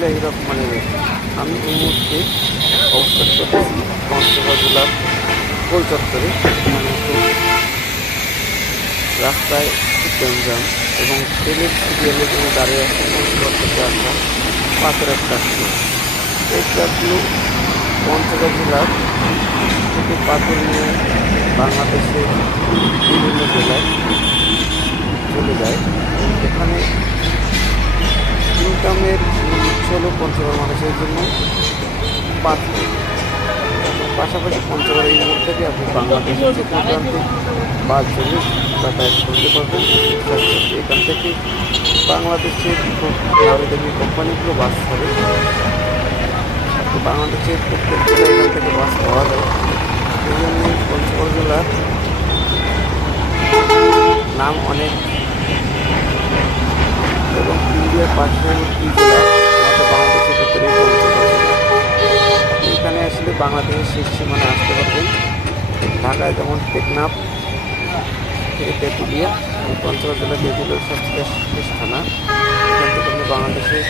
আসলে এইরকম মানে আমি এই মুহূর্তে অবস্থান করতেছি পঞ্চগড় জেলার গোল চত্বরে। মানে তো রাস্তায় খুব গ্যাঞ্জাম এবং ট্রেনের সিরিয়ালের জন্য দাঁড়িয়ে আছে পঞ্চগড় থেকে আসা পাথরের ট্রাকগুলো। এই ট্রাকগুলো পঞ্চগড় জেলার থেকে পাথর নিয়ে বাংলাদেশের বিভিন্ন জেলায় চলে যায়। এখানে ইনকামের উৎস হল পঞ্চগড় মানুষের জন্য পাথর। পাশাপাশি পঞ্চগড় এই মোড় থেকে আপনি বাংলাদেশের যে কোনো প্রান্তে বাস জন্য যাতায়াত করতে পারবেন। এখান থেকে বাংলাদেশের নামি দামি কোম্পানিগুলো বাস ছাড়ে। তো বাংলাদেশের প্রত্যেক জেলায় এখান থেকে বাস পাওয়া যায়। এই জন্য পঞ্চগড় জেলার নাম অনেক এবং ইন্ডিয়ার পার্শ্ববর্তী জেলা আমাদের বাংলাদেশের ভিতরে পঞ্চগড় জেলা। আপনি এখানে আসলে বাংলাদেশের শেষ সীমানে আসতে পারবেন। ঢাকায় যেমন টেকনাফ থেকে তেঁতুলিয়া, পঞ্চগড় জেলা তেঁতুলিয়ার সবচেয়ে শেষ থানা। এখান থেকে আপনি বাংলাদেশের